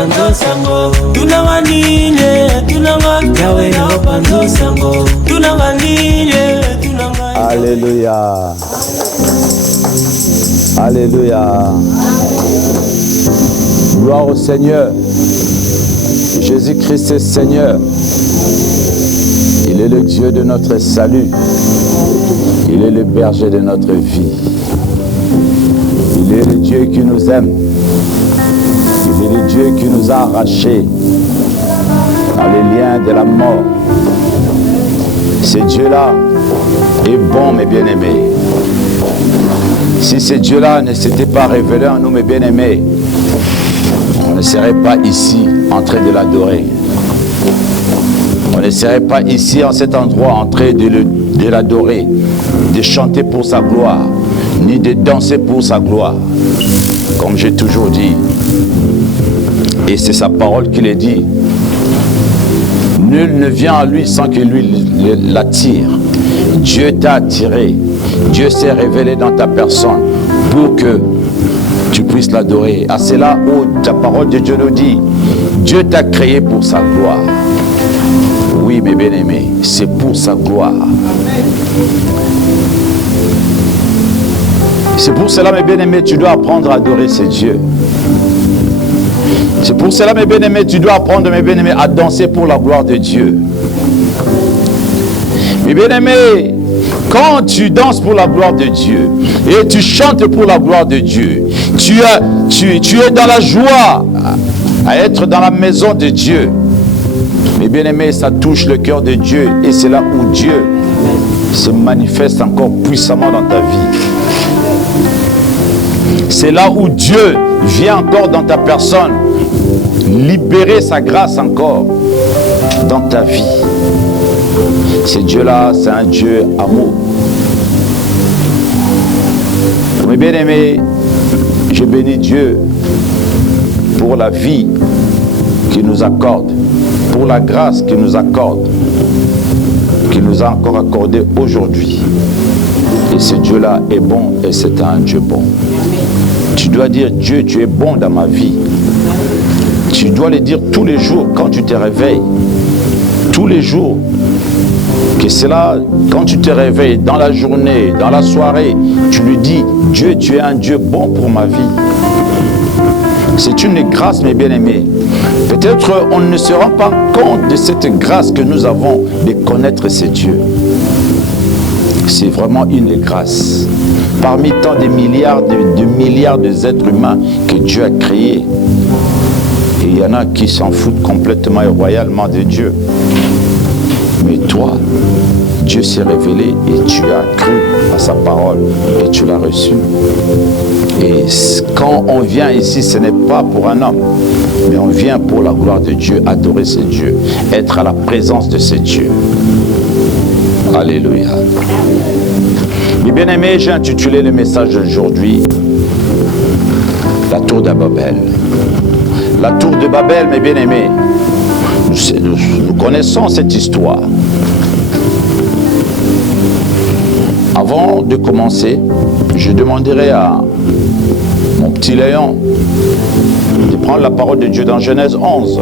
pando sango. Tunanga nine, tunanga Yahweh yo pando sango. Tunanga nine, tunanga. Alléluia. Alléluia. Gloire au Seigneur. Jésus-Christ est Seigneur. Il est le Dieu de notre salut. Il est le berger de notre vie. Il est le Dieu qui nous aime. Il est le Dieu qui nous a arrachés dans les liens de la mort. Ce Dieu-là est bon, mes bien-aimés. Si ce Dieu-là ne s'était pas révélé en nous, mes bien-aimés, on ne serait pas ici en train de l'adorer. On ne serait pas ici en cet endroit en train de l'adorer, de chanter pour sa gloire, ni de danser pour sa gloire. Comme j'ai toujours dit, et c'est sa parole qui le dit, nul ne vient à lui sans que lui l'attire. Dieu t'a attiré, Dieu s'est révélé dans ta personne pour que tu puisses l'adorer. Ah, c'est là où ta parole de Dieu nous dit, Dieu t'a créé pour sa gloire. Oui, mes bien-aimés, c'est pour sa gloire. C'est pour cela, mes bien-aimés, tu dois apprendre à adorer ce Dieu. C'est pour cela, mes bien-aimés, tu dois apprendre, mes bien-aimés, à danser pour la gloire de Dieu. Mes bien-aimés, quand tu danses pour la gloire de Dieu et tu chantes pour la gloire de Dieu, tu es dans la joie à être dans la maison de Dieu. Mes bien-aimés, ça touche le cœur de Dieu et c'est là où Dieu se manifeste encore puissamment dans ta vie. C'est là où Dieu vient encore dans ta personne libérer sa grâce encore dans ta vie. Ce Dieu-là, c'est un Dieu amour. Mes bien-aimés, je bénis Dieu pour la vie qu'il nous accorde, pour la grâce qu'il nous accorde, qu'il nous a encore accordé aujourd'hui. Et ce Dieu-là est bon et c'est un Dieu bon. Tu dois dire, Dieu, tu es bon dans ma vie. Tu dois le dire tous les jours quand tu te réveilles. Tous les jours. Que c'est là, quand tu te réveilles, dans la journée, dans la soirée, tu lui dis, Dieu, tu es un Dieu bon pour ma vie. C'est une grâce, mes bien-aimés. Peut-être on ne se rend pas compte de cette grâce que nous avons de connaître ce Dieu. C'est vraiment une grâce. Parmi tant de milliards d'êtres humains que Dieu a créés, et il y en a qui s'en foutent complètement et royalement de Dieu. Mais toi, Dieu s'est révélé et tu as cru à sa parole et tu l'as reçu. Et quand on vient ici, ce n'est pas pour un homme, mais on vient pour la gloire de Dieu, adorer ce Dieu, être à la présence de ce Dieu. Alléluia. Mes bien-aimés, j'ai intitulé le message d'aujourd'hui La tour de Babel. La tour de Babel, mes bien-aimés, nous connaissons cette histoire. Avant de commencer, je demanderai à mon petit Léon de prendre la parole de Dieu dans Genèse 11.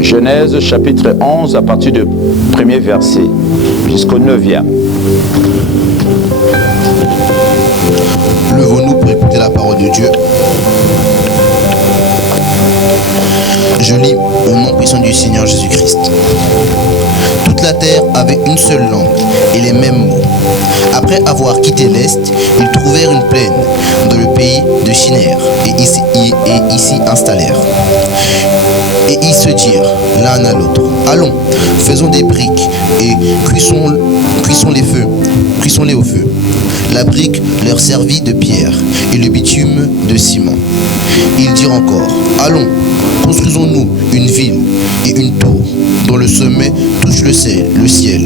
Genèse chapitre 11 à partir du premier verset jusqu'au 9e. Levons-nous pour écouter la parole de Dieu. Je lis au nom puissant du Seigneur Jésus-Christ. Toute la terre avait une seule langue et les mêmes mots. Après avoir quitté l'Est, ils trouvèrent une plaine dans le pays de Shinéar et ici installèrent. Et ils se dirent l'un à l'autre, allons, faisons des briques et cuissons-les au feu. La brique leur servit de pierre et le bitume de ciment. Ils dirent encore, allons, construisons-nous une ville et une tour dont le sommet touche le ciel,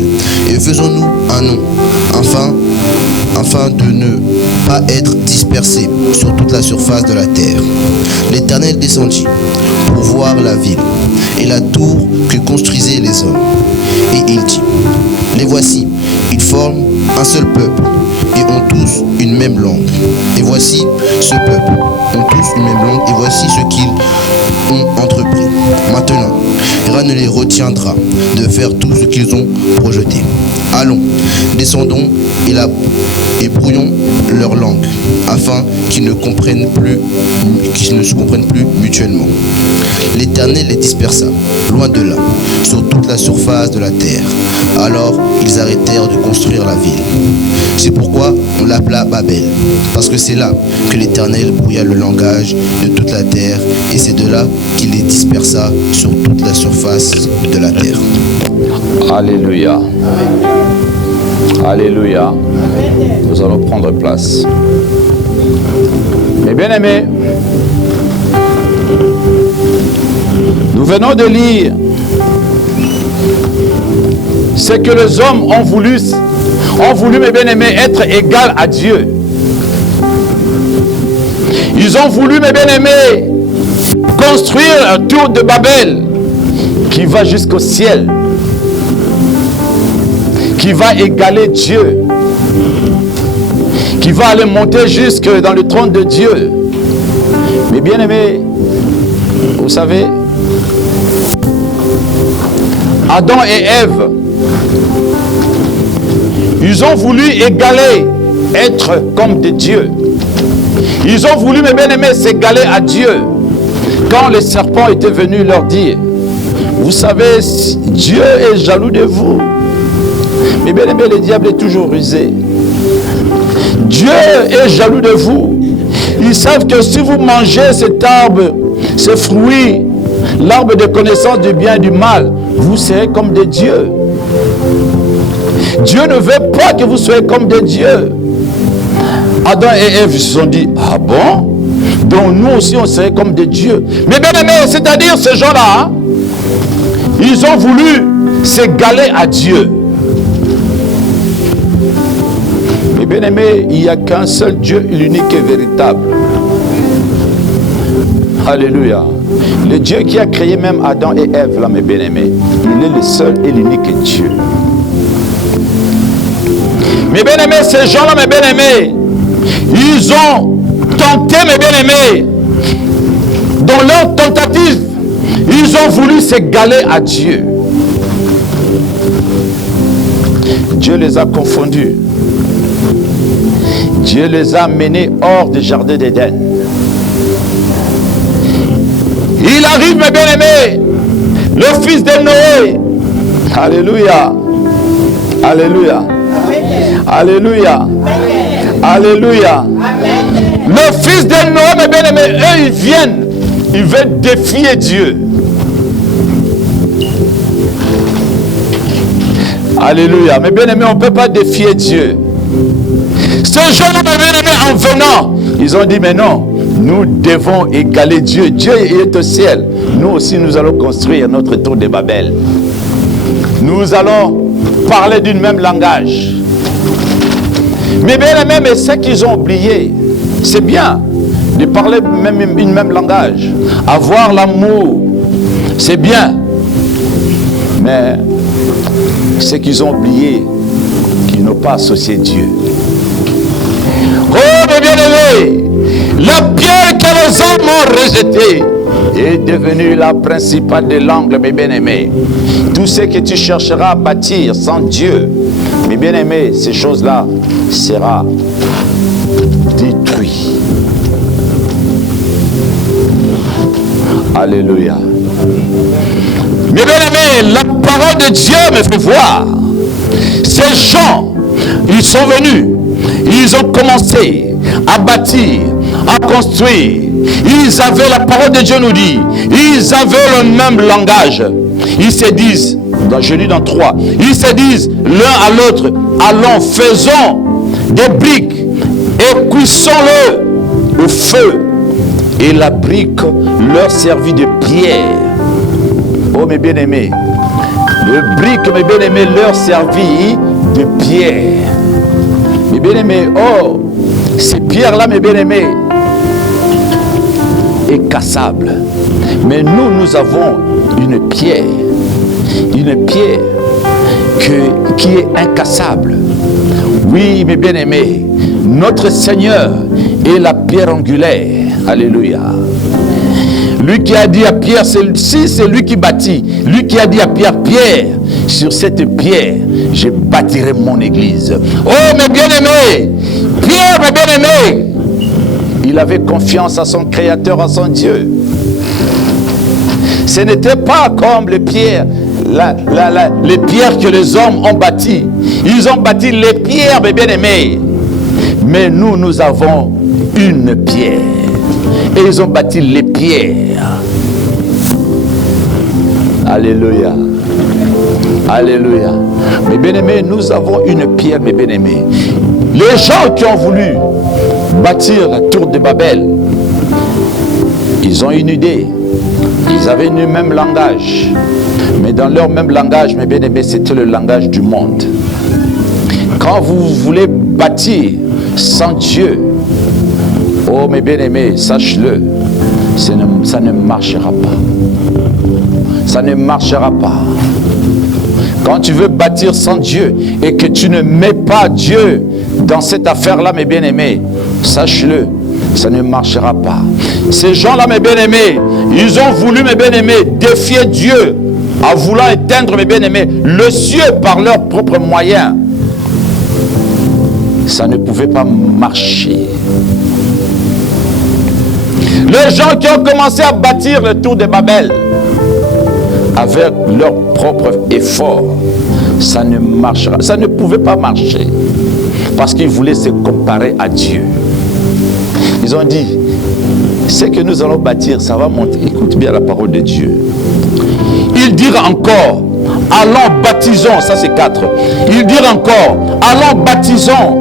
et faisons-nous un nom, afin de ne pas être dispersés sur toute la surface de la terre. L'Éternel descendit pour voir la ville et la tour que construisaient les hommes. Et il dit, les voici, Ils forment un seul peuple et ont tous une même langue. Et voici ce peuple, ont tous une même langue, et voici ce qu'ils ont entrepris. Maintenant, rien ne les retiendra de faire tout ce qu'ils ont projeté. Allons, descendons et brouillons leur langue, afin qu'ils ne se comprennent plus mutuellement. L'Éternel les dispersa, loin de là, sur toute la surface de la terre. Alors ils arrêtèrent de construire la ville. C'est pourquoi on l'appela Babel, parce que c'est là que l'Éternel brouilla le langage de toute la terre, et c'est de là qu'il les dispersa sur toute la surface de la terre. Alléluia. Alléluia. Nous allons prendre place. Mes bien-aimés, nous venons de lire ce que les hommes ont voulu, mes bien-aimés, être égal à Dieu. Ils ont voulu, mes bien-aimés, construire un tour de Babel qui va jusqu'au ciel, qui va égaler Dieu, qui va aller monter jusque dans le trône de Dieu. Mais bien aimés, vous savez, Adam et Ève, ils ont voulu égaler, être comme des dieux. Ils ont voulu, mes bien-aimés, s'égaler à Dieu. Quand le serpent était venu leur dire, vous savez, Dieu est jaloux de vous. Mais bien aimé, le diable est toujours rusé. Dieu est jaloux de vous. Ils savent que si vous mangez cet arbre, ce fruit, l'arbre de connaissance du bien et du mal, vous serez comme des dieux. Dieu ne veut pas que vous soyez comme des dieux. Adam et Ève se sont dit, ah bon? Donc nous aussi on serait comme des dieux. Mais bien aimé, c'est-à-dire ces gens-là, hein, ils ont voulu s'égaler à Dieu. Mais bien aimé, il n'y a qu'un seul Dieu, l'unique et véritable. Alléluia. Le Dieu qui a créé même Adam et Ève, là, mes bien-aimés, il est le seul et l'unique Dieu. Mes bien-aimés, ces gens-là, mes bien-aimés, ils ont tenté, mes bien-aimés, dans leur tentative, ils ont voulu s'égaler à Dieu. Dieu les a confondus. Dieu les a menés hors du jardin d'Éden. Il arrive, mes bien-aimés, le fils de Noé. Alléluia. Alléluia. Alléluia. Alléluia. Le fils de Noé, mes bien-aimés, eux, ils veulent défier Dieu. Alléluia. Mais bien-aimés, on ne peut pas défier Dieu. Ces gens-là, mes bien-aimés, en venant, ils ont dit, mais non, nous devons égaler Dieu. Dieu est au ciel. Nous aussi, nous allons construire notre tour de Babel. Nous allons parler d'un même langage. Mais bien aimé, mais ce qu'ils ont oublié, c'est bien de parler une même langage. Avoir l'amour, c'est bien. Mais ce qu'ils ont oublié, qu'ils n'ont pas associé Dieu. Oh, mes bien-aimés, la pierre que les hommes ont rejetée est devenue la principale de l'angle, mes bien-aimés. Tout ce que tu chercheras à bâtir sans Dieu, mes bien-aimés, ces choses-là sera détruit. Alléluia. Mes bien-aimés, la parole de Dieu me fait voir. Ces gens, ils sont venus, ils ont commencé à bâtir, à construire. Ils avaient, la parole de Dieu nous dit, ils avaient le même langage. Ils se disent, je lis dans 3, ils se disent l'un à l'autre, allons, faisons des briques et cuissons-le au feu. Et la brique leur servit de pierre. Oh mes bien-aimés, le brique, mes bien-aimés, leur servit de pierre. Mes bien-aimés, oh, ces pierres-là, mes bien-aimés, est cassable. Mais nous avons une pierre qui est incassable. Oui, mes bien-aimés, notre Seigneur est la pierre angulaire. Alléluia. Lui qui a dit à Pierre, c'est lui qui bâtit. Lui qui a dit à Pierre, Pierre, sur cette pierre, je bâtirai mon église. Oh, mes bien-aimés, Pierre, mes bien-aimés, il avait confiance à son Créateur, à son Dieu. Ce n'était pas comme les pierres, les pierres que les hommes ont bâties. Ils ont bâti les pierres, mes bien-aimés. Mais nous avons une pierre. Et ils ont bâti les pierres. Alléluia. Alléluia. Mes bien-aimés, nous avons une pierre, mes bien-aimés. Les gens qui ont voulu bâtir la tour de Babel, ils ont une idée. Ils avaient le même langage. Mais dans leur même langage, mes bien-aimés, c'était le langage du monde. Quand vous voulez bâtir sans Dieu, oh mes bien-aimés, sache-le, ça ne marchera pas. Ça ne marchera pas. Quand tu veux bâtir sans Dieu et que tu ne mets pas Dieu dans cette affaire-là, mes bien-aimés, sache-le, ça ne marchera pas. Ces gens-là, mes bien-aimés, ils ont voulu, mes bien-aimés, défier Dieu en voulant éteindre, mes bien-aimés, le ciel par leurs propres moyens. Ça ne pouvait pas marcher. Les gens qui ont commencé à bâtir le tour de Babel avec leur propre effort, ça ne marchera, ça ne pouvait pas marcher parce qu'ils voulaient se comparer à Dieu. Ils ont dit, ce que nous allons bâtir, ça va monter. Écoute bien la parole de Dieu. Ils dirent encore, allons baptisons, ça c'est 4. Ils dirent encore, allons baptisons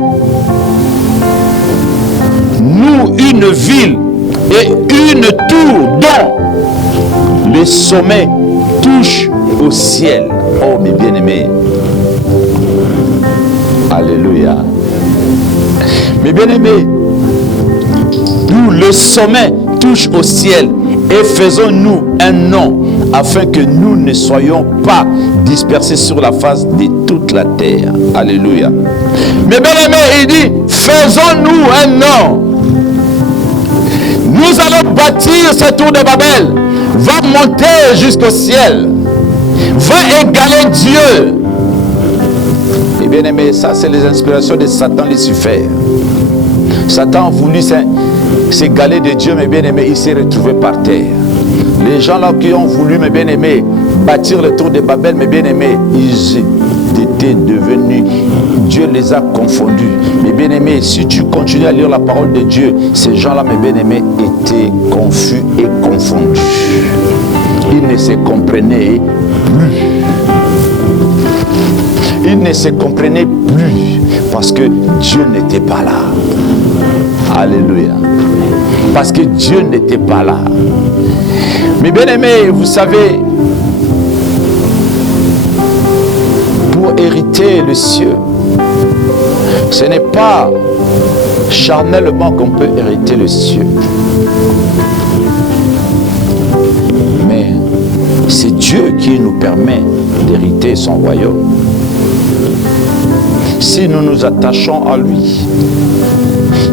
nous une ville et une tour dont les sommets touchent au ciel. Oh mes bien-aimés. Alléluia. Mes bien-aimés, nous le sommet touche au ciel et faisons-nous un nom afin que nous ne soyons pas dispersés sur la face de toute la terre. Alléluia. Mais bien-aimés, il dit, faisons-nous un nom. Nous allons bâtir ce tour de Babel, va monter jusqu'au ciel, va égaler Dieu. Et bien aimé, ça c'est les inspirations de Satan Lucifer. Satan a voulu s'égaler de Dieu, mes bien-aimés, il s'est retrouvé par terre. Les gens là qui ont voulu, mes bien-aimés, bâtir le tour de Babel, mes bien-aimés, ils étaient devenus, Dieu les a confondus. Mes bien-aimés, si tu continues à lire la parole de Dieu, ces gens-là, mes bien-aimés, étaient confus et confondus. Ils ne se comprenaient plus. Ils ne se comprenaient plus parce que Dieu n'était pas là. Alléluia. Parce que Dieu n'était pas là. Mais bien aimés, vous savez, pour hériter le ciel, ce n'est pas charnellement qu'on peut hériter le ciel. Mais c'est Dieu qui nous permet d'hériter son royaume. Si nous nous attachons à lui,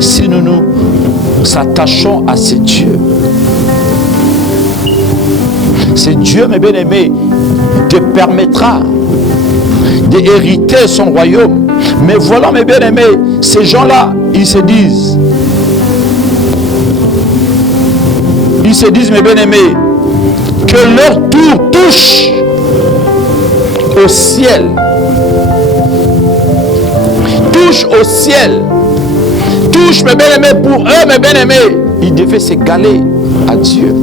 si nous nous attachons à ce Dieu, ce Dieu, mes bien-aimés, te permettra d'hériter son royaume. Mais voilà, mes bien-aimés, ces gens-là, ils se disent, mes bien-aimés, que leur tour touche au ciel. Touche au ciel. Touche, mes bien-aimés, pour eux, mes bien-aimés, ils devaient s'égaler à Dieu.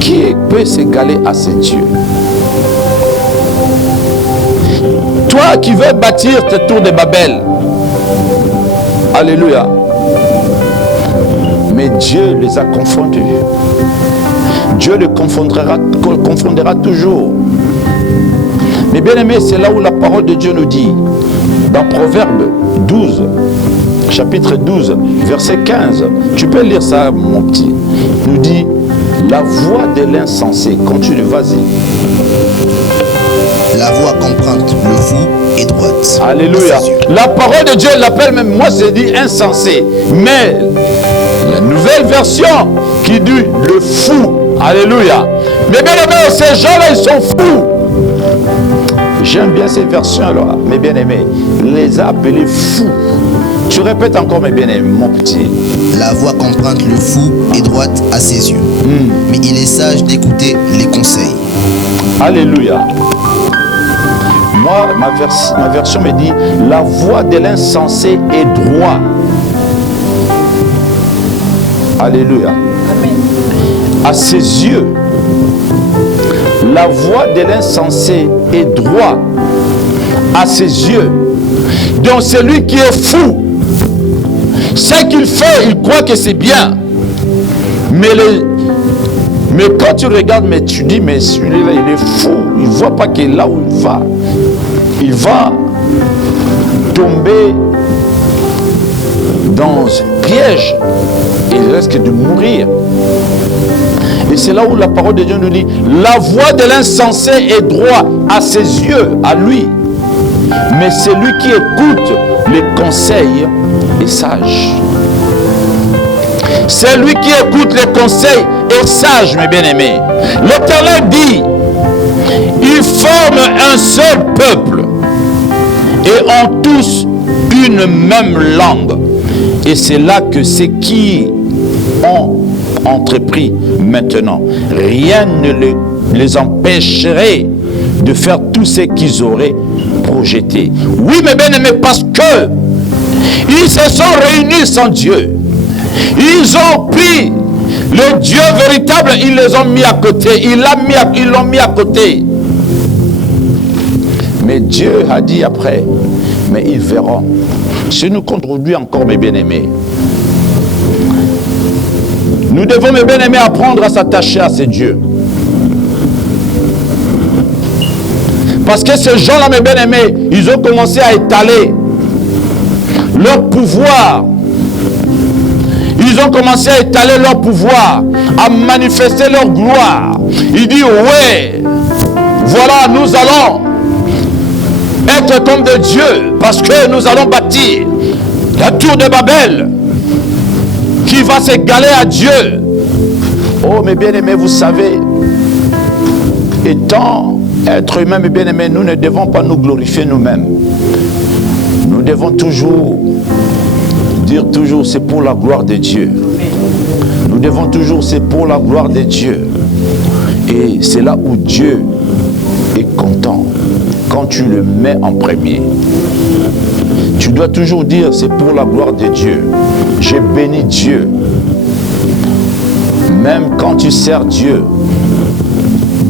Qui peut s'égaler à ce Dieu? Toi qui veux bâtir ce tour de Babel, alléluia, mais Dieu les a confondus. Dieu les confondera toujours. Mais bien aimé, c'est là où la parole de Dieu nous dit, dans Proverbe 12, chapitre 12, verset 15, tu peux lire ça mon petit, nous dit, la voix de l'insensé, continue, vas-y. La voie qu'emprunte le fou est droite. Alléluia. La parole de Dieu l'appelle même, moi je dis insensé. Mais la nouvelle version qui dit le fou. Alléluia. Mais bien aimés, ces gens-là, ils sont fous. J'aime bien ces versions-là, mes bien-aimés. Les a appelés fous. Tu répètes encore, mes bien-aimés, mon petit. La voie qu'emprunte le fou est droite à ses yeux. Mais il est sage d'écouter les conseils. Alléluia. Moi, ma version me dit, la voie de l'insensé est droite. Alléluia. À ses yeux, la voie de l'insensé est droite. À ses yeux. Donc celui qui est fou, ce qu'il fait, il croit que c'est bien. Mais quand tu regardes, mais tu dis, mais celui-là, il est fou. Il ne voit pas que là où il va tomber dans un piège. Il risque de mourir. Et c'est là où la parole de Dieu nous dit, la voie de l'insensé est droite à ses yeux, à lui. Mais celui qui écoute les conseils est sage. Celui qui écoute les conseils est sage, mes bien-aimés. L'Éternel dit, ils forment un seul peuple et ont tous une même langue. Et c'est là que ceux qui ont entrepris maintenant, rien ne les empêcherait de faire tout ce qu'ils auraient projeté. Oui, mes bien-aimés, parce que ils se sont réunis sans Dieu. Ils ont pris le Dieu véritable, ils les ont mis à côté. Ils l'ont mis à côté. Mais Dieu a dit après, mais ils verront. Si nous contribuons encore, mes bien-aimés, nous devons, mes bien-aimés, apprendre à s'attacher à ces dieux. Parce que ces gens-là, mes bien-aimés, ils ont commencé à étaler leur pouvoir. Ils ont commencé à étaler leur pouvoir, à manifester leur gloire. Il dit, ouais, voilà, nous allons être comme des dieux, parce que nous allons bâtir la tour de Babel, qui va s'égaler à Dieu. Oh, mes bien-aimés, vous savez, étant être humains, mes bien-aimés, nous ne devons pas nous glorifier nous-mêmes. Nous devons toujours dire c'est pour la gloire de Dieu. Nous devons toujours, c'est pour la gloire de Dieu. Et c'est là où Dieu est content, quand tu le mets en premier. Tu dois toujours dire, c'est pour la gloire de Dieu. J'ai béni Dieu. Même quand tu sers Dieu,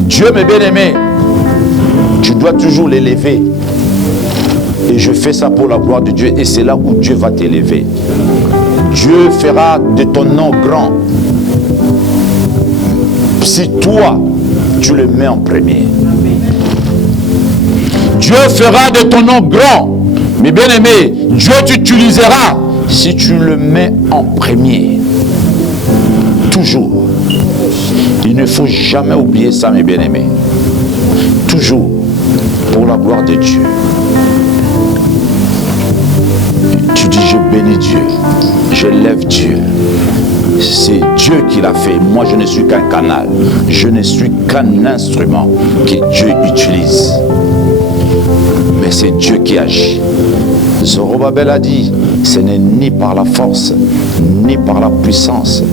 Dieu, mes bien-aimés, tu dois toujours l'élever. Et je fais ça pour la gloire de Dieu. Et c'est là où Dieu va t'élever. Dieu fera de ton nom grand. Si toi, tu le mets en premier. Dieu fera de ton nom grand. Mais bien aimé, Dieu t'utilisera si tu le mets en premier. Toujours. Il ne faut jamais oublier ça, mes bien-aimés. Toujours pour la gloire de Dieu. Tu dis, je bénis Dieu, je lève Dieu. C'est Dieu qui l'a fait. Moi, je ne suis qu'un canal. Je ne suis qu'un instrument que Dieu utilise. Mais c'est Dieu qui agit. Zorobabel a dit, ce n'est ni par la force, ni par la puissance,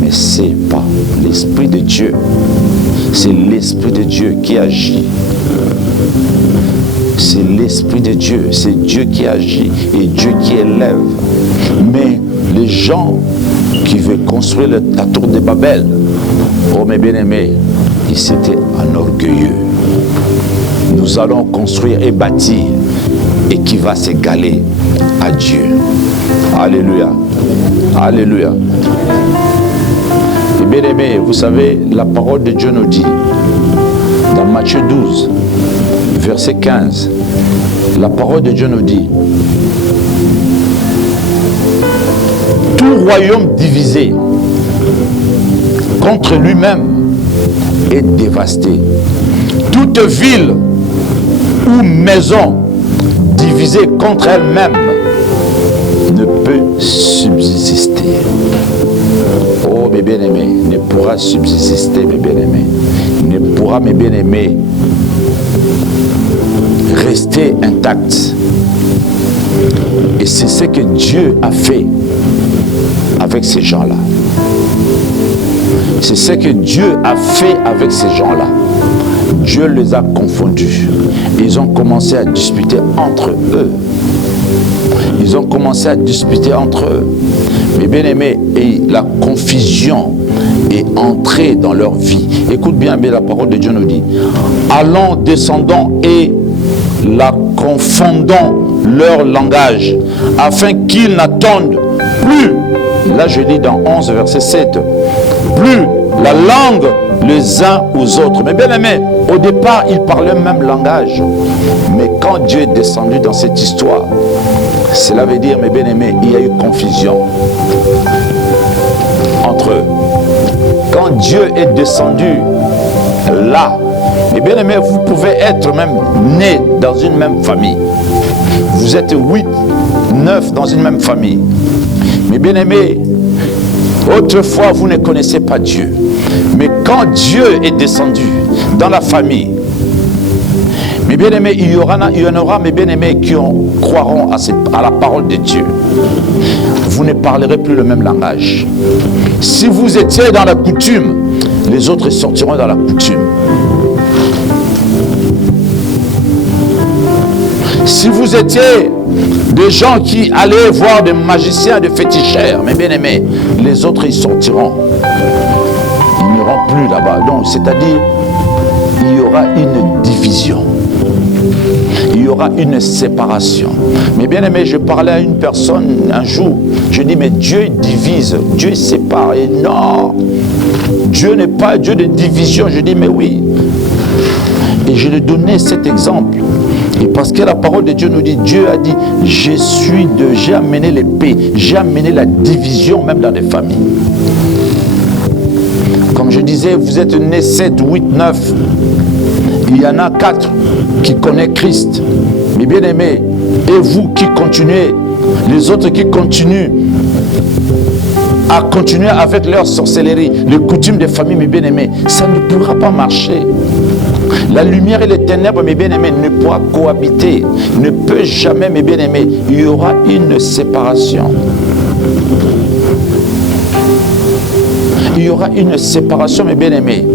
mais c'est par l'Esprit de Dieu. C'est l'Esprit de Dieu qui agit. C'est l'Esprit de Dieu, c'est Dieu qui agit et Dieu qui élève. Mais les gens qui veulent construire la tour de Babel, oh mes bien-aimés, ils étaient enorgueilleux. Nous allons construire et bâtir et qui va s'égaler à Dieu. Alléluia. Alléluia. Et bien aimés, vous savez, la parole de Dieu nous dit, dans Matthieu 12, verset 15, la parole de Dieu nous dit, tout royaume divisé contre lui-même est dévasté. Toute ville ou maison divisée contre elle-même ne peut subsister. Oh mes bien-aimés, ne pourra subsister mes bien-aimés, ne pourra mes bien-aimés rester intact. Et c'est ce que Dieu a fait avec ces gens-là. C'est ce que Dieu a fait avec ces gens-là. Dieu les a confondus. Ils ont commencé à disputer entre eux. Ils ont commencé à disputer entre eux. Mais bien aimés, et la confusion est entrée dans leur vie. Écoute bien, la parole de Dieu nous dit: allons, descendons et la confondons leur langage, afin qu'ils n'attendent plus. Là je lis dans 11 verset 7. Plus la langue les uns aux autres. Mais bien aimé, au départ, ils parlaient le même langage. Mais quand Dieu est descendu dans cette histoire, cela veut dire, mes bien-aimés, il y a eu confusion entre eux. Quand Dieu est descendu là, mes bien-aimés, vous pouvez être même nés dans une même famille. Vous êtes 8, 9 dans une même famille. Mes bien-aimés, autrefois, vous ne connaissez pas Dieu. Mais quand Dieu est descendu dans la famille, mes bien-aimés, il y en aura, mes bien-aimés, qui croiront à la parole de Dieu. Vous ne parlerez plus le même langage. Si vous étiez dans la coutume, les autres sortiront dans la coutume. Si vous étiez des gens qui allaient voir des magiciens, des féticheurs, mes bien-aimés, les autres ils sortiront. Ils n'iront plus là-bas. Donc, c'est-à-dire, il y aura une division. Il y aura une séparation. Mais bien aimé, je parlais à une personne un jour. Je dis, mais Dieu divise, Dieu sépare. Et non, Dieu n'est pas Dieu de division. Je dis, mais oui. Et je lui donnais cet exemple. Et parce que la parole de Dieu nous dit, Dieu a dit, j'ai amené l'épée, j'ai amené la division même dans les familles. Comme je disais, vous êtes nés 7, 8, 9. Il y en a 4 qui connaissent Christ. Mais bien aimés, et vous qui continuez, les autres qui continuent à continuer avec leur sorcellerie, les coutumes des familles, mes bien-aimés, ça ne pourra pas marcher. La lumière et les ténèbres, mes bien-aimés, ne pourra cohabiter. Ne peut jamais, mes bien-aimés. Il y aura une séparation. Il y aura une séparation, mes bien-aimés.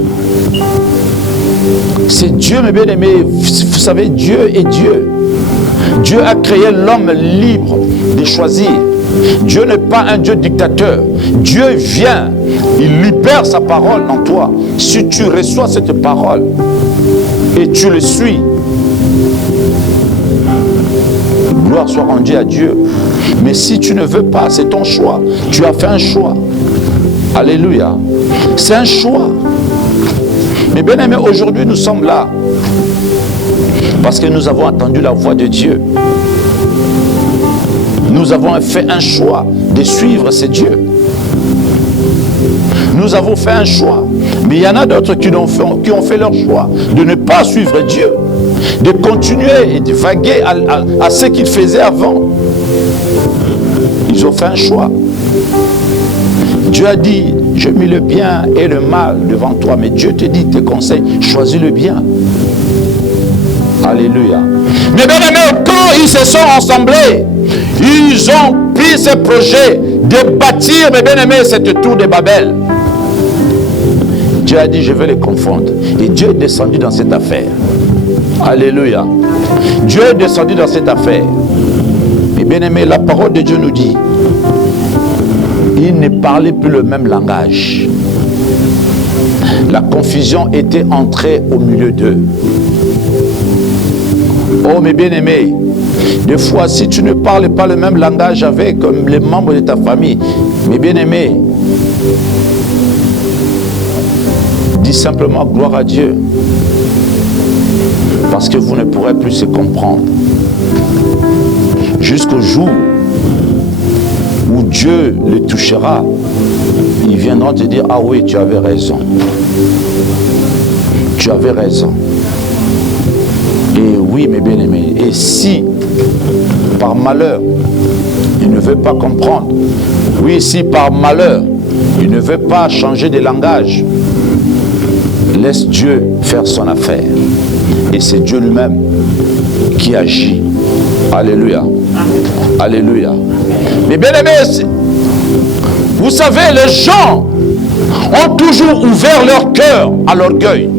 C'est Dieu, mes bien-aimés. Vous savez, Dieu est Dieu. Dieu a créé l'homme libre de choisir. Dieu n'est pas un Dieu dictateur. Dieu vient, il libère sa parole en toi. Si tu reçois cette parole et tu le suis, gloire soit rendue à Dieu. Mais si tu ne veux pas, c'est ton choix. Tu as fait un choix. Alléluia. C'est un choix. Mais bien aimé, aujourd'hui nous sommes là parce que nous avons entendu la voix de Dieu. Nous avons fait un choix de suivre ce Dieu. Nous avons fait un choix. Mais il y en a d'autres qui ont fait leur choix de ne pas suivre Dieu, de continuer et de vaguer à ce qu'ils faisaient avant. Ils ont fait un choix. Dieu a dit, j'ai mis le bien et le mal devant toi, mais Dieu te dit, te conseille, choisis le bien. Alléluia. Mais bien aimés, quand ils se sont rassemblés, ils ont pris ce projet de bâtir, mes bien-aimés, cette tour de Babel. Dieu a dit, je vais les confondre. Et Dieu est descendu dans cette affaire. Alléluia. Dieu est descendu dans cette affaire. Mais bien aimés, la parole de Dieu nous dit, ils ne parlaient plus le même langage. La confusion était entrée au milieu d'eux. Oh mes bien-aimés, des fois si tu ne parles pas le même langage avec les membres de ta famille, mes bien-aimés, dis simplement gloire à Dieu, parce que vous ne pourrez plus se comprendre jusqu'au jour où Dieu les touchera. Ils viendront te dire, ah oui, tu avais raison, tu avais raison. Et oui, mes bien-aimés, et si, par malheur, il ne veut pas comprendre, oui, si par malheur, il ne veut pas changer de langage, laisse Dieu faire son affaire. Et c'est Dieu lui-même qui agit. Alléluia. Alléluia. Mais bien aimés, vous savez, les gens ont toujours ouvert leur cœur à l'orgueil.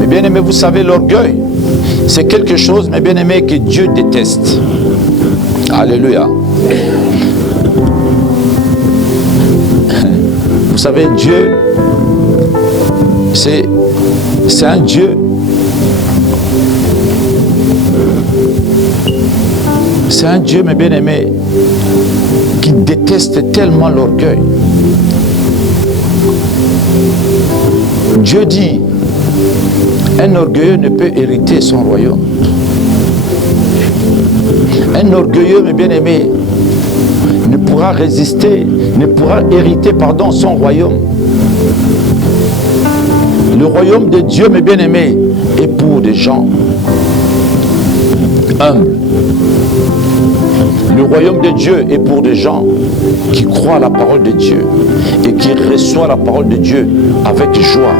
Mais bien aimés, vous savez, l'orgueil, c'est quelque chose, mes bien aimés, que Dieu déteste. Alléluia. Vous savez, Dieu, c'est un Dieu. C'est un Dieu, mes bien-aimés, qui déteste tellement l'orgueil. Dieu dit, un orgueilleux ne peut hériter son royaume. Un orgueilleux, mes bien-aimés, ne pourra résister, ne pourra hériter, son royaume. Le royaume de Dieu, mes bien-aimés, est pour des gens humbles. Le royaume de Dieu est pour des gens qui croient à la parole de Dieu et qui reçoivent la parole de Dieu avec joie.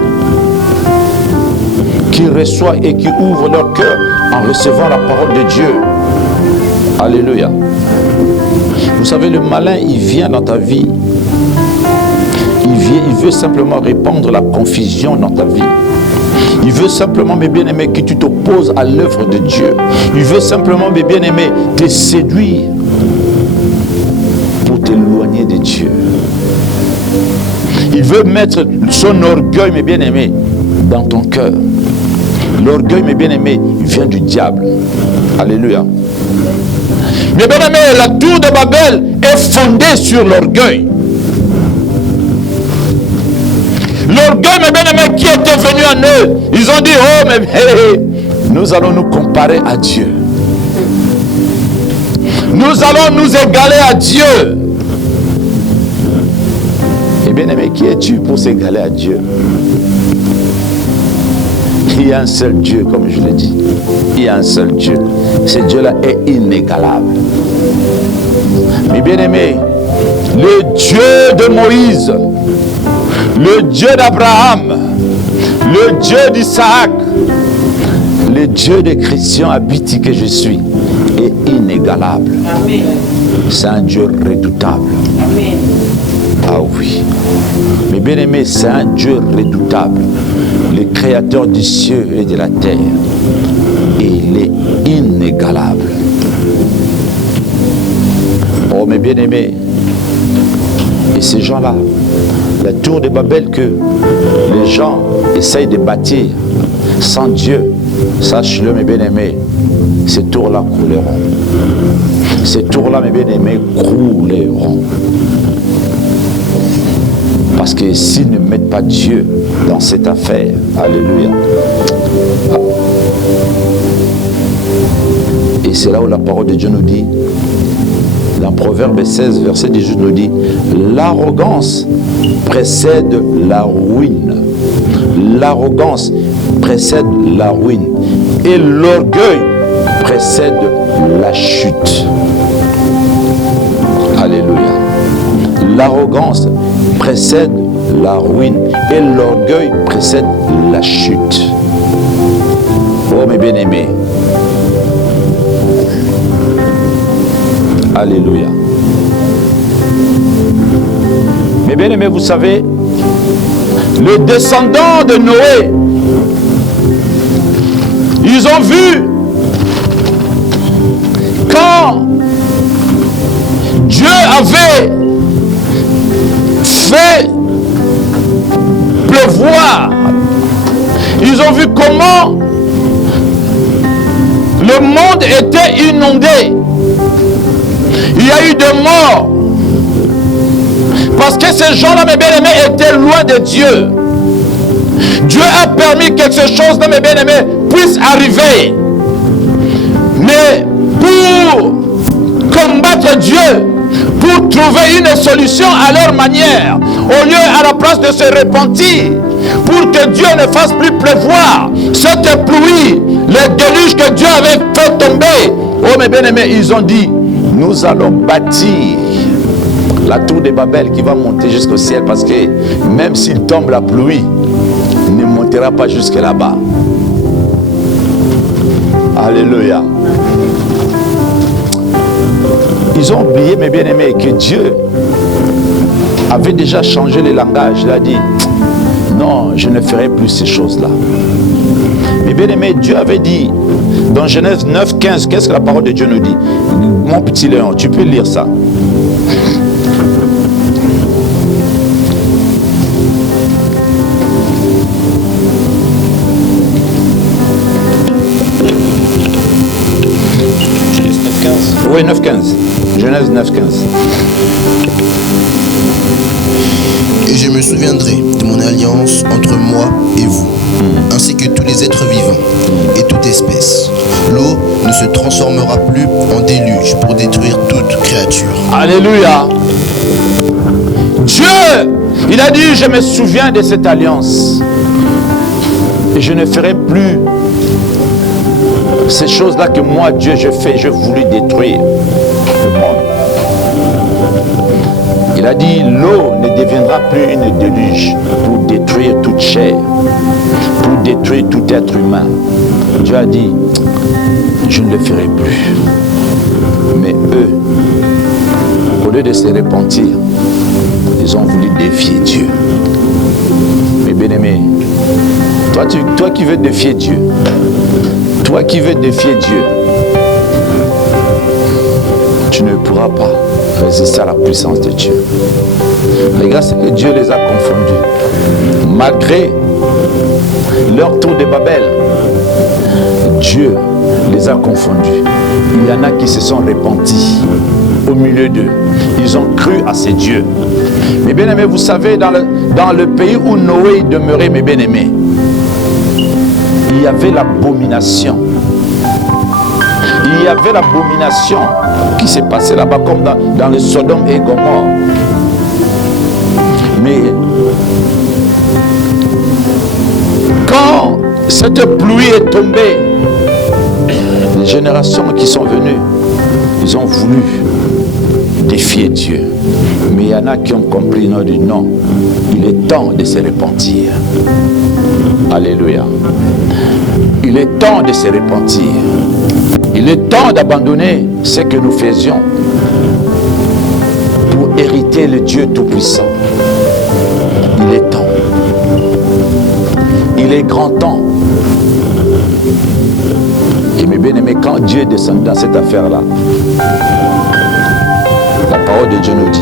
Qui reçoivent et qui ouvrent leur cœur en recevant la parole de Dieu. Alléluia. Vous savez, le malin, il vient dans ta vie. Il veut simplement répandre la confusion dans ta vie. Il veut simplement, mes bien-aimés, que tu t'opposes à l'œuvre de Dieu. Il veut simplement, mes bien-aimés, te séduire pour t'éloigner de Dieu. Il veut mettre son orgueil, mes bien-aimés, dans ton cœur. L'orgueil, mes bien-aimés, vient du diable. Alléluia. Mes bien-aimés, la tour de Babel est fondée sur l'orgueil. L'orgueil, mes bien-aimés, qui était venu en eux, ils ont dit, oh, mais nous allons nous comparer à Dieu. Nous allons nous égaler à Dieu. Et bien-aimé, qui es-tu pour s'égaler à Dieu? Il y a un seul Dieu, comme je l'ai dit. Il y a un seul Dieu. Ce Dieu-là est inégalable. Mais bien-aimé, le Dieu de Moïse, le Dieu d'Abraham, le Dieu d'Isaac, le Dieu des chrétiens habités que je suis est inégalable. C'est un Dieu redoutable. Amen. Ah oui. Mais bien aimé, c'est un Dieu redoutable, le créateur du ciel et de la terre. Et il est inégalable. Oh, mais bien aimé, et ces gens-là, la tour de Babel que les gens essayent de bâtir sans Dieu, sache-le, mes bien-aimés, ces tours-là couleront. Ces tours-là, mes bien-aimés, couleront. Parce que s'ils ne mettent pas Dieu dans cette affaire, alléluia. Et c'est là où la parole de Dieu nous dit, dans Proverbe 16, verset 18, nous dit, l'arrogance précède la ruine. L'arrogance précède la ruine. Et l'orgueil précède la chute. Alléluia. L'arrogance précède la ruine. Et l'orgueil précède la chute. Oh mes bien-aimés. Alléluia. Mais bien aimés, vous savez, les descendants de Noé, ils ont vu quand Dieu avait fait pleuvoir, ils ont vu comment le monde était inondé. Il y a eu des morts. Parce que ces gens-là, mes bien-aimés, étaient loin de Dieu. Dieu a permis que ces choses-là, mes bien-aimés, puissent arriver. Mais pour combattre Dieu, pour trouver une solution à leur manière, au lieu à la place de se repentir, pour que Dieu ne fasse plus pleuvoir cette pluie, le déluge que Dieu avait fait tomber. Oh mes bien-aimés, ils ont dit, nous allons bâtir la tour de Babel qui va monter jusqu'au ciel, parce que même s'il tombe la pluie, il ne montera pas jusque là-bas. Alléluia. Ils ont oublié, mes bien-aimés, que Dieu avait déjà changé le langage. Il a dit, non, je ne ferai plus ces choses-là. Mais bien-aimés, Dieu avait dit, dans Genèse 9, 15, qu'est-ce que la parole de Dieu nous dit? Mon petit Léon, tu peux lire ça. Oui, 9.15. Genèse 9.15. Et je me souviendrai de mon alliance entre moi et vous, ainsi que tous les êtres vivants et toute espèce. L'eau ne se transformera plus en déluge pour détruire toute créature. Alléluia. Dieu, il a dit, je me souviens de cette alliance. Et je ne ferai plus ces choses-là que moi, Dieu, je fais, je voulais détruire le monde. Il a dit, l'eau ne deviendra plus une déluge pour détruire toute chair, pour détruire tout être humain. Dieu a dit, je ne le ferai plus. Mais eux, au lieu de se repentir, ils ont voulu défier Dieu. Mais bien-aimé, toi qui veux défier Dieu, toi qui veux défier Dieu, tu ne pourras pas résister à la puissance de Dieu. Regarde ce que Dieu les a confondus. Malgré leur tour de Babel, Dieu les a confondus. Il y en a qui se sont repentis au milieu d'eux. Ils ont cru à ces dieux. Mais bien aimés, vous savez, dans le pays où Noé demeurait, mes bien-aimés, il y avait l'abomination. Il y avait l'abomination qui s'est passée là-bas, comme dans le Sodome et Gomorrhe. Mais quand cette pluie est tombée, les générations qui sont venues, ils ont voulu défier Dieu. Mais il y en a qui ont compris, non, dit non, il est temps de se repentir. Alléluia. Il est temps de se repentir. Il est temps d'abandonner ce que nous faisions pour hériter le Dieu Tout-Puissant. Il est temps. Il est grand temps. Et mes bien-aimés, quand Dieu est descendu dans cette affaire-là, la parole de Dieu nous dit,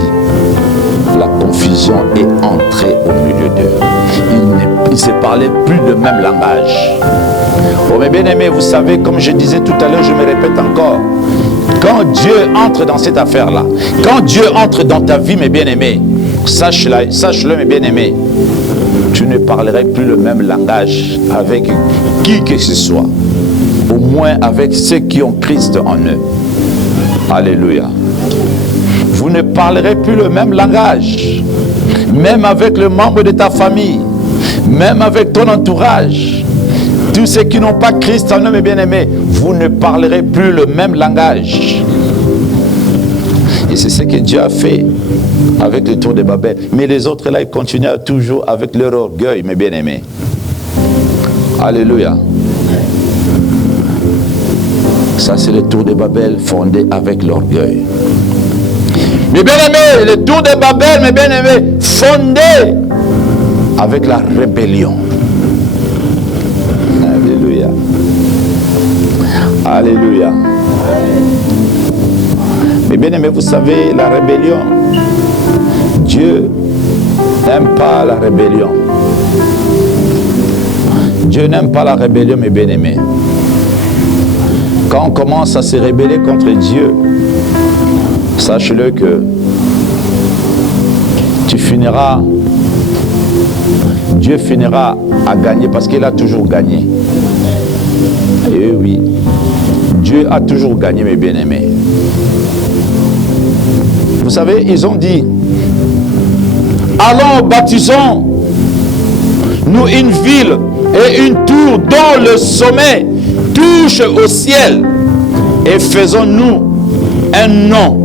la confusion est entrée au milieu d'eux. Ils ne se parlaient plus le même langage. Oh mes bien-aimés, vous savez, comme je disais tout à l'heure, je me répète encore, quand Dieu entre dans cette affaire-là, quand Dieu entre dans ta vie, mes bien-aimés, sache-le, mes bien-aimés, tu ne parlerais plus le même langage avec qui que ce soit, au moins avec ceux qui ont Christ en eux. Alléluia. Vous ne parlerez plus le même langage, même avec le membre de ta famille, même avec ton entourage. Tous ceux qui n'ont pas Christ en eux, mes bien-aimés, vous ne parlerez plus le même langage. Et c'est ce que Dieu a fait avec le tour de Babel. Mais les autres là, ils continuent toujours avec leur orgueil, mes bien-aimés. Alléluia. Ça, c'est le tour de Babel fondé avec l'orgueil. Mes bien-aimés, le tour de Babel, mes bien-aimés, fondé avec la rébellion. Alléluia. Alléluia. Mais bien aimé, vous savez, la rébellion, Dieu n'aime pas la rébellion. Dieu n'aime pas la rébellion, mes bien-aimés. Quand on commence à se rebeller contre Dieu, sache-le que Dieu finira à gagner parce qu'il a toujours gagné. Et oui, Dieu a toujours gagné, mes bien-aimés. Vous savez, ils ont dit, allons, bâtissons nous une ville et une tour dont le sommet touche au ciel, et faisons-nous un nom,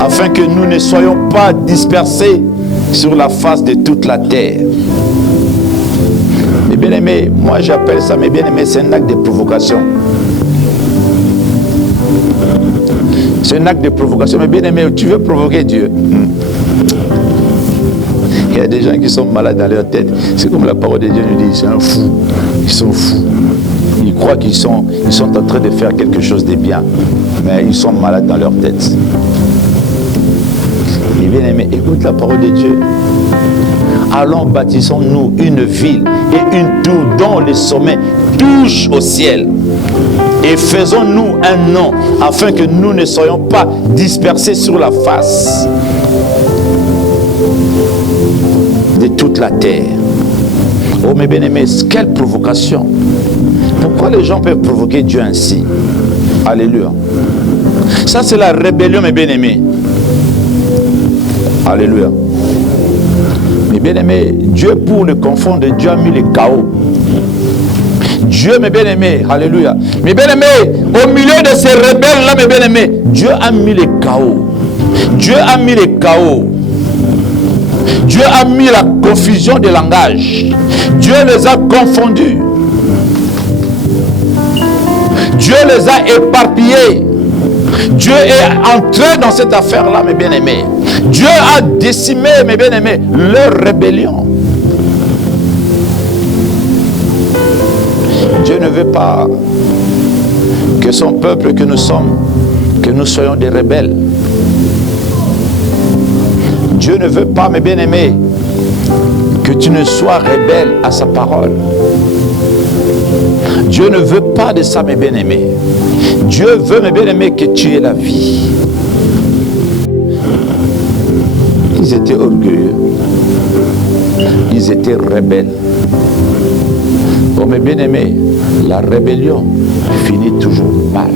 afin que nous ne soyons pas dispersés sur la face de toute la terre. Mes bien-aimés, moi j'appelle ça, mes bien-aimés, c'est un acte de provocation. C'est un acte de provocation. Mes bien-aimés, tu veux provoquer Dieu? Il y a des gens qui sont malades dans leur tête. C'est comme la parole de Dieu nous dit, c'est un fou. Ils sont fous. Ils croient qu'ils sont en train de faire quelque chose de bien, mais ils sont malades dans leur tête. Et bien aimé, écoute la parole de Dieu. Allons, bâtissons-nous une ville et une tour dont les sommets touchent au ciel. Et faisons-nous un nom, afin que nous ne soyons pas dispersés sur la face de toute la terre. Oh mes bien-aimés, quelle provocation! Pourquoi les gens peuvent provoquer Dieu ainsi? Alléluia. Ça c'est la rébellion, mes bien-aimés. Alléluia. Mes bien-aimés, Dieu pour le confondre, Dieu a mis le chaos. Dieu, mes bien-aimés, alléluia. Mes bien-aimés, au milieu de ces rebelles-là, mes bien-aimés, Dieu a mis le chaos. Dieu a mis le chaos. Dieu a mis la confusion de langage. Dieu les a confondus. Dieu les a éparpillés. Dieu est entré dans cette affaire-là, mes bien-aimés. Dieu a décimé, mes bien-aimés, leur rébellion. Dieu ne veut pas que son peuple que nous sommes, que nous soyons des rebelles. Dieu ne veut pas, mes bien-aimés, que tu ne sois rebelle à sa parole. Dieu ne veut pas de ça, mes bien-aimés. Dieu veut, mes bien-aimés, que tu aies la vie. Ils étaient orgueilleux. Ils étaient rebelles. Oh, mes bien-aimés, la rébellion finit toujours mal.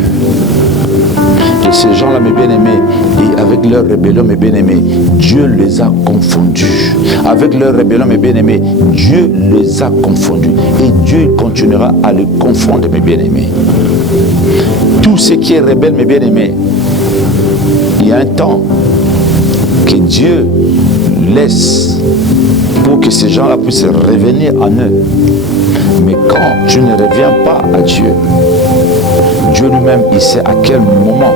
Et ces gens-là, mes bien-aimés, et avec leur rébellion, mes bien-aimés, Dieu les a confondus. Avec leur rébellion, mes bien-aimés, Dieu les a confondus. Et Dieu continuera à les confondre, mes bien-aimés. Tout ce qui est rebelle, mes bien-aimés, il y a un temps que Dieu laisse pour que ces gens-là puissent revenir en eux. Mais quand tu ne reviens pas à Dieu, Dieu lui-même, il sait à quel moment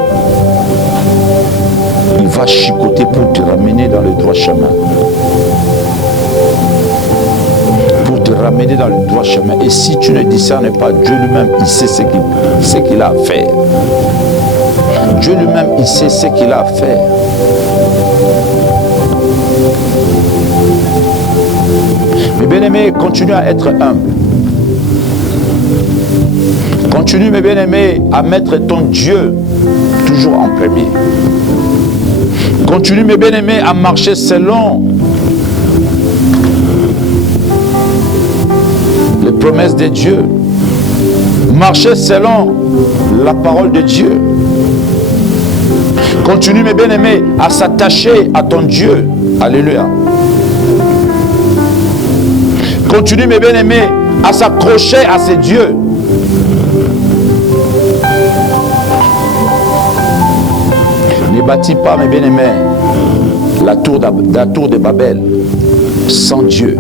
il va chicoter pour te ramener dans le droit chemin. Pour te ramener dans le droit chemin. Et si tu ne discernes pas, Dieu lui-même, il sait ce qu'il a à faire. Dieu lui-même, il sait ce qu'il a à faire. Mais bien-aimés, continue à être humble. Continue, mes bien-aimés, à mettre ton Dieu toujours en premier. Continue, mes bien-aimés, à marcher selon les promesses de Dieu. Marcher selon la parole de Dieu. Continue, mes bien-aimés, à s'attacher à ton Dieu. Alléluia. Continue, mes bien-aimés, à s'accrocher à ces dieux. Ne bâtis pas, mes bien-aimés, la tour de Babel sans Dieu.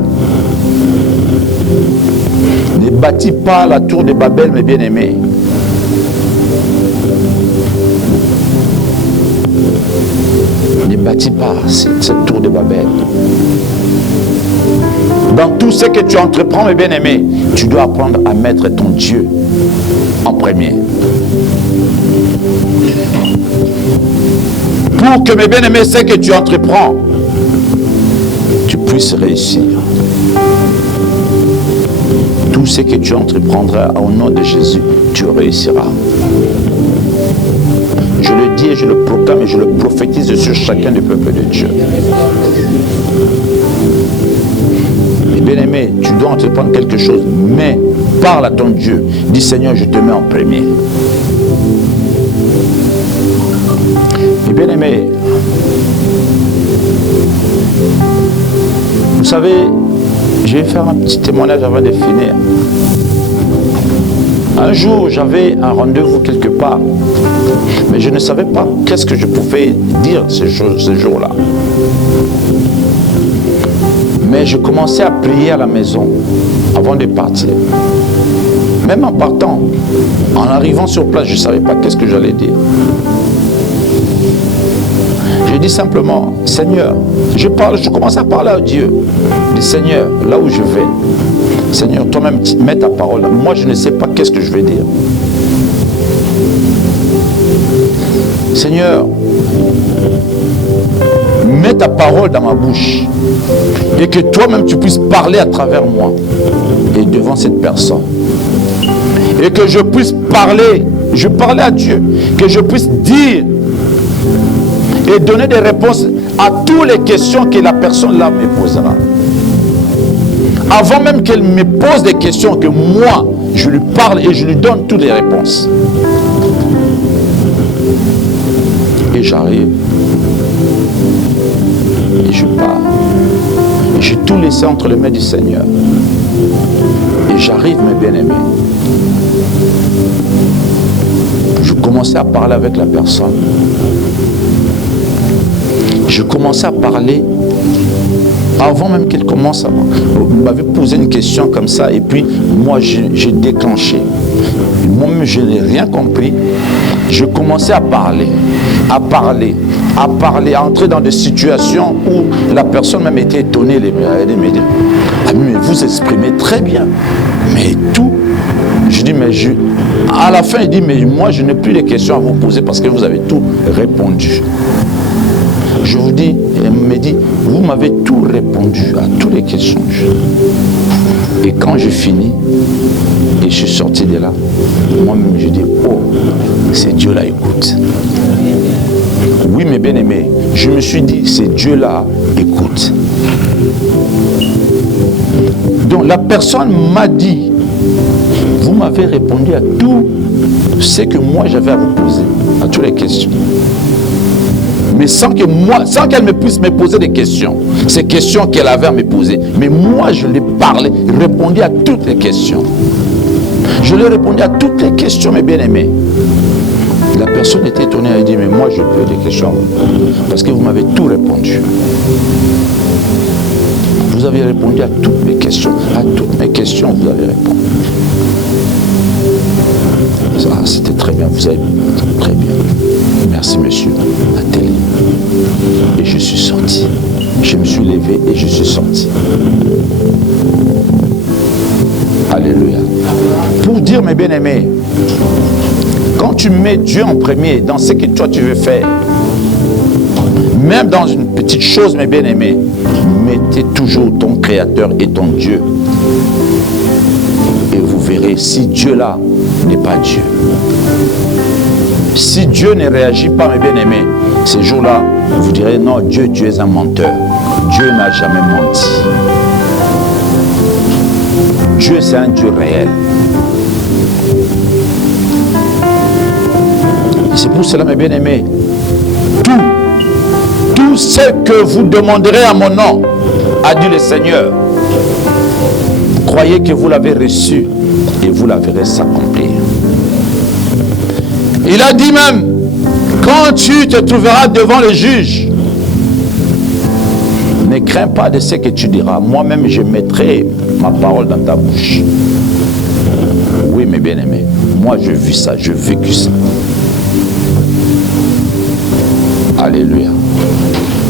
Ne bâtis pas la tour de Babel, mes bien-aimés. Ne bâtis pas cette tour de Babel. Dans tout ce que tu entreprends, mes bien-aimés, tu dois apprendre à mettre ton Dieu en premier. Pour que, mes bien-aimés, ce que tu entreprends, tu puisses réussir. Tout ce que tu entreprendras au nom de Jésus, tu réussiras. Je le dis et je le proclame et je le prophétise sur chacun des peuples de Dieu. Et bien-aimé, tu dois entreprendre quelque chose, mais parle à ton Dieu. Dis Seigneur, je te mets en premier. Et bien-aimé, savez, je vais faire un petit témoignage avant de finir. Un jour, j'avais un rendez-vous quelque part, mais je ne savais pas qu'est-ce que je pouvais dire ce jour-là. Mais je commençais à prier à la maison avant de partir. Même en partant, en arrivant sur place, je ne savais pas qu'est-ce que j'allais dire. J'ai dit simplement, Seigneur, je commence à parler à Dieu. Je dis, Seigneur, là où je vais, Seigneur, toi-même, mets ta parole. Moi, je ne sais pas qu'est-ce que je vais dire. Seigneur, mets ta parole dans ma bouche et que toi-même, tu puisses parler à travers moi et devant cette personne. Et que je puisse parler, je parlais à Dieu, que je puisse dire et donner des réponses à toutes les questions que la personne là me posera. Avant même qu'elle me pose des questions, que moi, je lui parle et je lui donne toutes les réponses. Et j'arrive. Et je pars. Et j'ai tout laissé entre les mains du Seigneur. Et j'arrive, mes bien-aimés. Je commençais à parler avec la personne. Je commençais à parler avant même qu'elle commence à m'avait posé une question comme ça et puis moi j'ai déclenché. Moi-même je n'ai rien compris. Je commençais à parler, à entrer dans des situations où la personne même était étonnée. Elle me dit, ah, mais vous exprimez très bien. Mais tout, je dis, mais à la fin il dit, mais moi je n'ai plus de questions à vous poser parce que vous avez tout répondu. Je vous dis, elle me dit, vous m'avez tout répondu à toutes les questions. Et quand j'ai fini, et je suis sorti de là, moi-même je dis, oh, c'est Dieu là, écoute. Oui, mes bien-aimés, je me suis dit, c'est Dieu là, écoute. Donc la personne m'a dit, vous m'avez répondu à tout ce que moi j'avais à vous poser, à toutes les questions. Mais sans qu'elle me puisse me poser des questions, ces questions qu'elle avait à me poser. Mais moi, je lui parlais, répondais à toutes les questions. Je lui répondais à toutes les questions, mes bien-aimés. La personne était étonnée, elle dit, mais moi, je peux des questions, parce que vous m'avez tout répondu. Vous avez répondu à toutes mes questions. À toutes mes questions, vous avez répondu. Ah, c'était très bien, vous avez très bien. Merci, monsieur. La télé. Et je suis sorti. Je me suis levé et je suis sorti. Alléluia. Pour dire, mes bien-aimés, quand tu mets Dieu en premier dans ce que toi tu veux faire, même dans une petite chose, mes bien-aimés, mettez toujours ton Créateur et ton Dieu. Et vous verrez si Dieu là n'est pas Dieu. Si Dieu ne réagit pas, mes bien-aimés, ces jours-là, vous direz non, Dieu est un menteur. Dieu n'a jamais menti. Dieu, c'est un Dieu réel. C'est pour cela, mes bien-aimés, tout ce que vous demanderez à mon nom, a dit le Seigneur, croyez que vous l'avez reçu et vous la verrez s'accomplir. Il a dit même, quand tu te trouveras devant le juge, ne crains pas de ce que tu diras. Moi-même, je mettrai ma parole dans ta bouche. Oui, mes bien-aimés, moi, j'ai vu ça, j'ai vécu ça. Alléluia.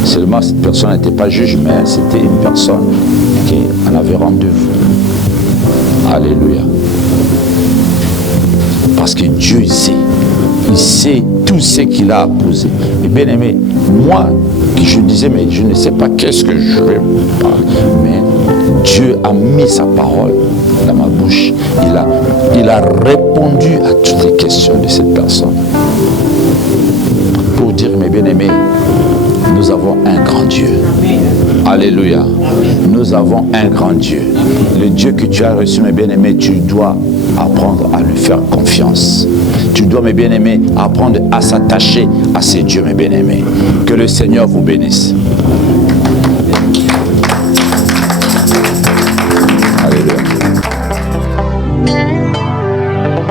Seulement, cette personne n'était pas juge, mais c'était une personne qui en avait rendez-vous. Alléluia. Parce que Dieu sait. Il sait tout ce qu'il a à poser. Et bien aimé, moi, je disais, mais je ne sais pas qu'est-ce que je vais parler. Mais Dieu a mis sa parole dans ma bouche. Il a répondu à toutes les questions de cette personne. Pour dire, mes bien-aimés, nous avons un grand Dieu. Alléluia. Nous avons un grand Dieu. Le Dieu que tu as reçu, mes bien-aimés, tu dois apprendre à lui faire confiance. Tu dois, mes bien-aimés, apprendre à s'attacher à ces dieux, mes bien-aimés. Que le Seigneur vous bénisse.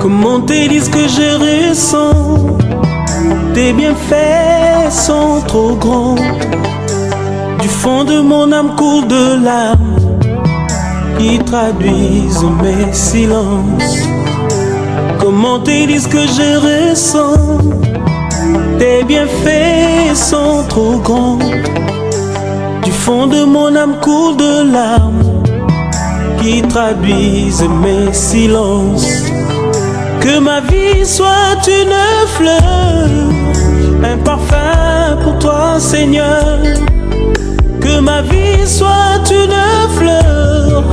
Comment te dire ce que je ressens? Tes bienfaits sont trop grands. Du fond de mon âme coule de larmes qui traduisent mes silences. Comment te dire ce que je ressens? Tes bienfaits sont trop grands. Du fond de mon âme coule de larmes qui traduisent mes silences. Que ma vie soit une fleur, un parfum pour toi, Seigneur. Que ma vie soit une fleur,